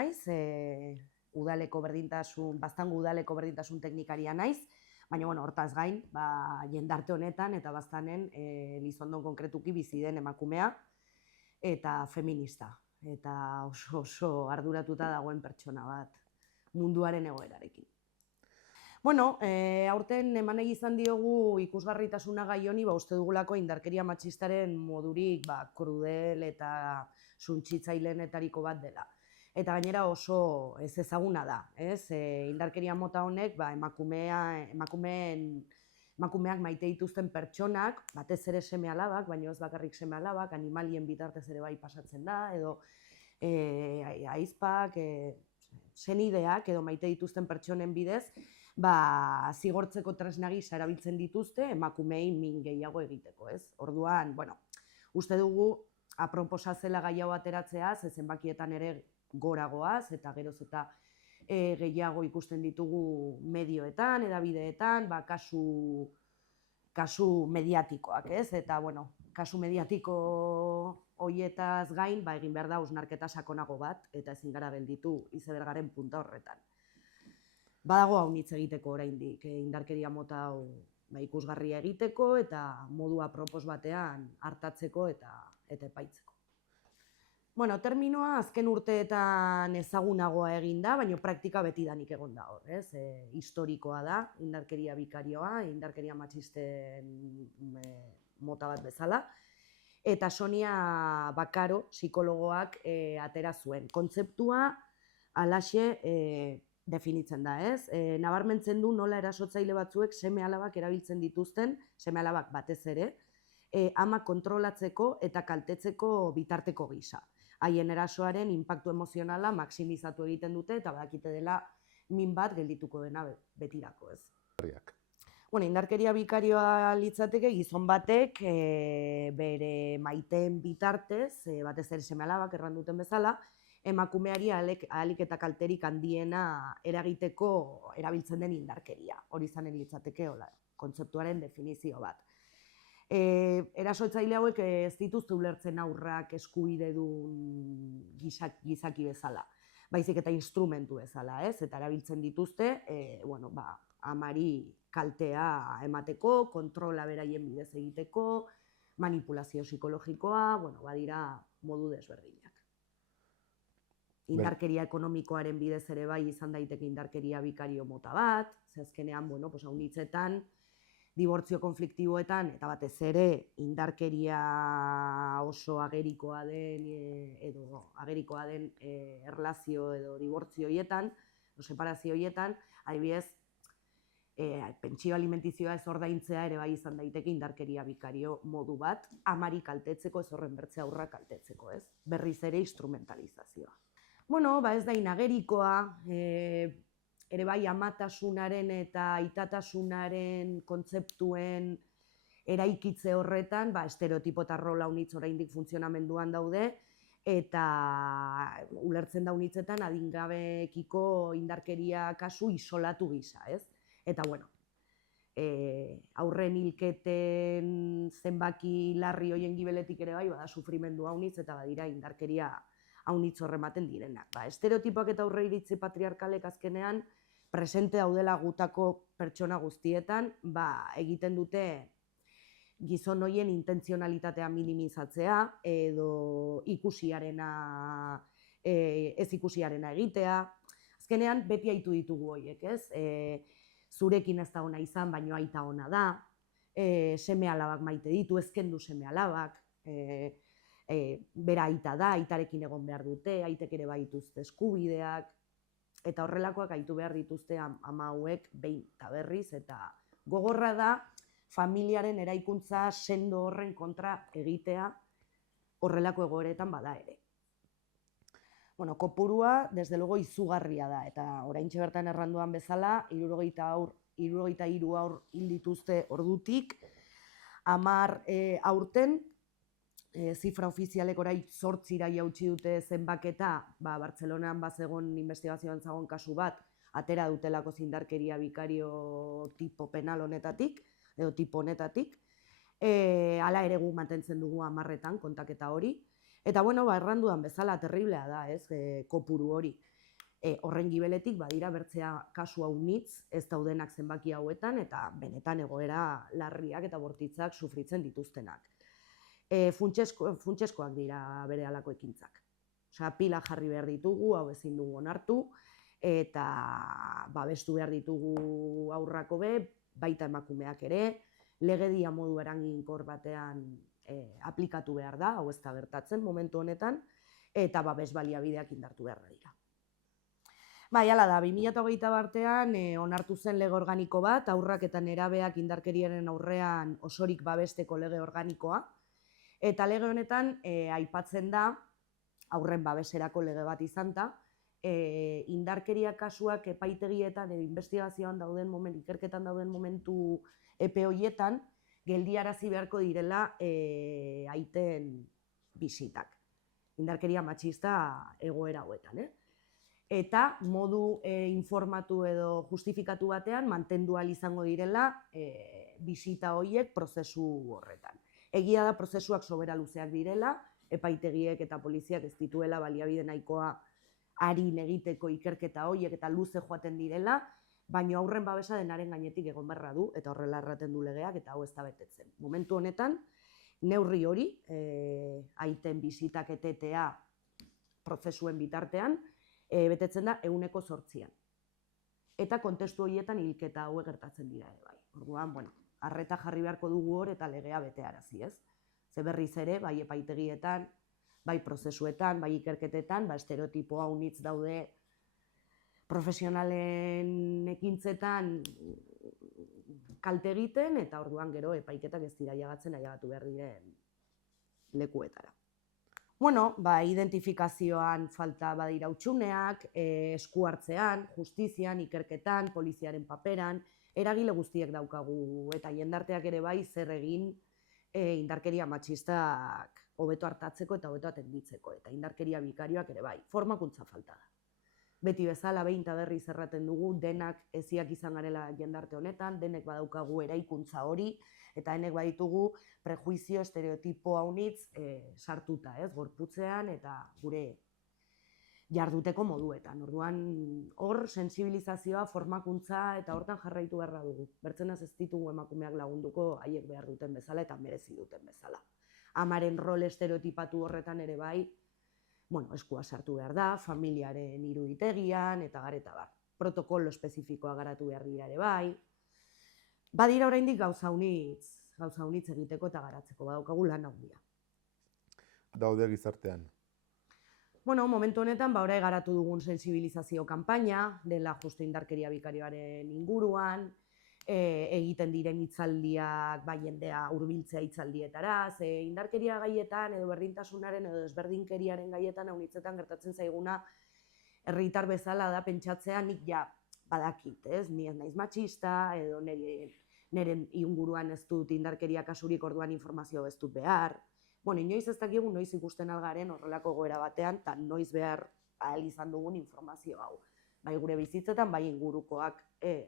naiz, udaleko berdintasun, Baztango udaleko berdintasun teknikaria naiz, baina hortaz gain, jendarte honetan eta Baztanen Elizondon konkretuki bizi den emakumea eta feminista. Eta oso arduratuta dagoen pertsona bat munduaren egoerarekin. Aurten eman izan diogu ikusgarritasuna gai honi, uste dugulako indarkeria matxistaren modurik krudel eta suntsitzailenetariko bat dela. Eta gainera oso ez ezaguna da, indarkeria mota honek emakumeak maite dituzten pertsonak, batez ere seme-alabak, baina ez bakarrik seme-alabak, animalien bitartez ere bai pasatzen da, edo ahizpak, senideak edo maite dituzten pertsonen bidez, zigortzeko tresna gisa erabiltzen dituzte emakumeei min gehiago egiteko, ez? Orduan, uste dugu aproposa zela gai hau ateratzea, zenbakietan ere goragoaz eta geroz eta gehiago ikusten ditugu medioetan, hedabideetan, kasu mediatikoak, ez? Eta, kasu mediatiko horietaz gain, egin behar da hausnarketa sakonago bat, eta ezin gara gelditu izebergaren punta horretan. Badago hau hitz egiteko oraindik, indarkeria mota hau ikusgarria egiteko eta modu apropos batean hartatzeko eta epaitzeko. Terminoa azken urteetan ezagunagoa egin da, baina praktika betidanik egon da hor, ez? Historikoa da, indarkeria bikarioa, indarkeria matxisten mota bat bezala, eta Sonia Bakaro, psikologoak atera zuen. Kontzeptua halaxe definitzen da, ez? Nabarmentzen du nola erasotzaile batzuek seme-alabak erabiltzen dituzten, seme-alabak batez ere, ama kontrolatzeko eta kaltetzeko bitarteko gisa. Haien erasoaren inpaktu emozionala maksimizatu egiten dute eta badakite dela min bat geldituko dena betirako, ez? Indarkeria bikarioa litzateke gizon batek bere maiteen bitartez, batez ere seme-alabak erran duten bezala, emakumeari ahalik eta kalterik handiena eragiteko erabiltzen den indarkeria. Hori izanen litzateke kontzeptuaren definizio bat. Erasotzaile hauek ez dituzte ulertzen haurrak eskubidedun gizaki bezala, baizik eta instrumentu bezala, ez? Eta erabiltzen dituzte, amari kaltea emateko, kontrola beraien bidez egiteko, manipulazio psikologikoa, badira modu desberdinak. Indarkeria ekonomikoaren bidez ere bai izan daiteke indarkeria bikario mota bat, ze azkenean, haunitzetan, dibortzio konfliktiboetan, eta batez ere indarkeria oso agerikoa den, erlazio edo dibortzio horietan, separazio horietan, adibidez, pentsio alimentizioa ez ordaintzea ere bai izan daiteke indarkeria bikario modu bat, amari kaltetzeko, ez horren bertze aurra kaltetzeko, ez? Berriz ere instrumentalizazioa. Ez da inagerikoa, ere bai amatasunaren eta aitatasunaren kontzeptuen eraikitze horretan, estereotipo eta rola unitz oraindik funtzionamenduan daude, eta ulertzen da unitzetan adingabekiko indarkeria kasu isolatu gisa, ez? Eta, aurren hilketen zenbaki larri hoien gibeletik ere bai, bada sufrimendu haunitz eta badira indarkeria haunitz horrematen direnak. Estereotipoak eta aurre iritzi patriarkalek azkenean presente daudela gutako pertsona guztietan, egiten dute gizon horien intentzionalitatea minimizatzea edo ez ikusiarena egitea. Azkenean beti aitu ditugu horiek, ez? Zurekin ez da ona izan, baino aita ona da, seme-alabak maite ditu, ez kendu seme-alabak, bera aita da, aitarekin egon behar dute, aitek ere baituzte eskubideak, eta horrelakoak aitu behar dituzte ama hauek behin eta berriz, eta gogorra da familiaren eraikuntza sendo horren kontra egitea horrelako egoeretan bada ere. Kopurua, desde luego, izugarria da, eta oraintxe bertan erranduan bezala, 73 haur hil dituzte ordutik, 10 aurten, zifra ofizialek orain 8 jautsi dute zenbaketa, Bartzelonan bazegon investigazioan zagon kasu bat, atera dutelako indarkeria bikario tipo penal honetatik, edo tipo honetatik, hala ere gu mantentzen dugu 10etan kontaketa hori, eta erranduan bezala terriblea da, kopuru hori. Horren gibeletik badira bertzea kasu haunitz ez daudenak zenbaki hauetan eta benetan egoera larriak eta bortitzak sufritzen dituztenak. Funtsezkoak dira berehalako ekintzak. Osea, pila jarri behar ditugu, hau ezin dugu onartu, eta babestu behar ditugu haurrako baita emakumeak ere, legedia modu eraginkor batean aplikatu behar da, hau ez da gertatzen momentu honetan, eta babes baliabideak indartu behar dira. Bai, hala da, 2008 batean onartu zen lege organiko bat, haurrak eta nerabeak indarkeriaren aurrean osorik babesteko lege organikoa, eta lege honetan aipatzen da, haurren babeserako lege bat izan da, indarkeria kasuak epaitegietan edo investigazioan dauden momentu, ikerketan dauden momentu epe horietan, geldiarazi beharko direla aiten bisitak. Indarkeria matxista egoera hauetan, eta modu informatu edo justifikatu batean mantendu ahal izango direla bisita horiek prozesu horretan. Egia da prozesuak sobera luzeak direla, epaitegiek eta poliziak ez dituela baliabide nahikoa arin egiteko ikerketa horiek eta luze joaten direla, baina haurren babesa denaren gainetik egon beharra du, eta horrela erraten du legeak, eta hau ez da betetzen. Momentu honetan, neurri hori, aiten bisitak etetea prozesuen bitartean, betetzen da 8%. Eta kontestu horietan hilketa hauek gertatzen dira ere bai. Orduan, arreta jarri beharko dugu hor eta legea betearazi, ez? Ze berriz ere, bai epaitegietan, bai prozesuetan, bai ikerketetan, estereotipo haunitz daude profesionalen ekintzetan kalte egiten, eta orduan gero epaiketak ez dira ailegatu behar diren lekuetara. Identifikazioan falta badira hutsuneak, esku hartzean, justizian, ikerketan, poliziaren paperan, eragile guztiek daukagu eta jendarteak ere bai zer egin indarkeria matxistak hobeto hartatzeko eta hobeto atenditzeko, eta indarkeria bikarioak ere bai, formakuntza falta da. Beti bezala, behin eta berriz erraten dugu, denak eziak izan garela jendarte honetan, denek badaukagu eraikuntza hori, eta denek baditugu prejuizio, estereotipo haunitz sartuta, gorputzean eta gure jarduteko moduetan. Orduan, hor sentsibilizazioa, formakuntza eta hortan jarraitu beharra dugu. Bertzenaz ez ditugu emakumeak lagunduko haiek behar duten bezala eta merezi duten bezala. Amaren rol estereotipatu horretan ere bai, eskua sartu behar da, familiaren iruditegian eta gareta bar. Protokolo espezifikoa garatu behar dira ere bai. Badira oraindik gauza hunitz egiteko eta garatzeko, badaukagu lan handia. Daude gizartean. Momentu honetan, orai garatu dugun sensibilizazio kanpaina, dela justu indarkeria bikarioaren inguruan, egiten diren hitzaldiak jendea hurbiltzea hitzaldietara, ze indarkeria gaietan edo berdintasunaren edo desberdinkeriaren gaietan haunitzetan gertatzen zaiguna herritar bezala da pentsatzea nik ja badakit, ni ez naiz matxista edo neren inguruan ez dut indarkeria kasurik orduan informazio ez dut behar. Inoiz ez dakigu noiz ikusten algaren horrelako goera batean eta noiz behar ahal izan dugun informazio hau. Bai gure bizitzetan, bai ingurukoak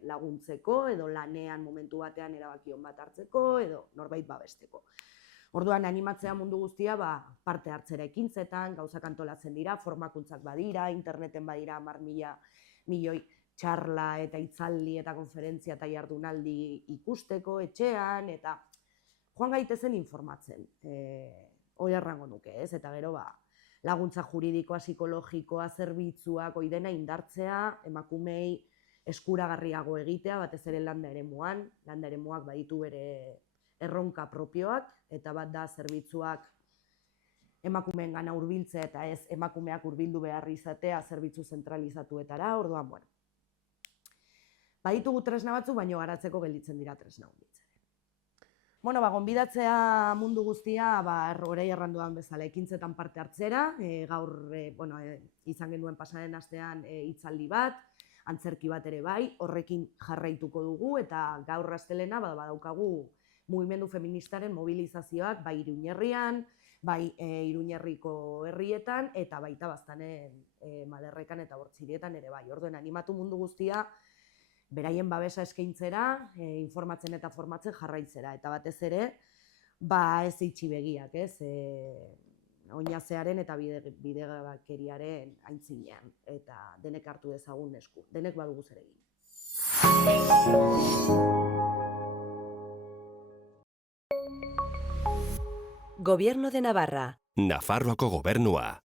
laguntzeko, edo lanean momentu batean erabakion bat hartzeko, edo norbait babesteko. Orduan, animatzea mundu guztia parte hartzera ekintzetan, gauzak antolatzen dira, formakuntzak badira, interneten badira 10.000 milioi txarla eta hitzaldi eta konferentzia eta jardunaldi ikusteko, etxean, eta joan gaitezen informatzen. Hori errango nuke, ez? Eta gero laguntza juridikoa, psikologikoa, zerbitzuak, dena indartzea, emakumei eskuragarriago egitea, batez ere landa eremuan, landa eremuak baditu bere erronka propioak, eta bat da zerbitzuak emakumeengana hurbiltzea eta ez emakumeak hurbildu behar izatea zerbitzu zentralizatuetara, orduan, baditugu tresna batzu, baino garatzeko gelditzen dira tresna hunditzen. Gonbidatzea mundu guztia, orai erranduan bezala, ekintzetan parte hartzera, gaur izan genuen pasaren astean hitzaldi bat, antzerki bat ere bai, horrekin jarraituko dugu, eta gaur astelena badaukagu mugimendu feministaren mobilizazioak, bai Iruñerrian, bai Iruñerriko herrietan, eta baita Baztanen Malerrekan eta Bortzirietan ere bai. Orduan animatu mundu guztia, beraien babesa eskaintzera, informatzen eta formatzen jarraitzera. Eta batez ere, ez itxi begiak, ez? oinazearen eta bidegabekeriaren aintzinean, eta denek hartu dezagun esku, denek badugu zer egin. Gobierno de Navarra. Nafarroako gobernua.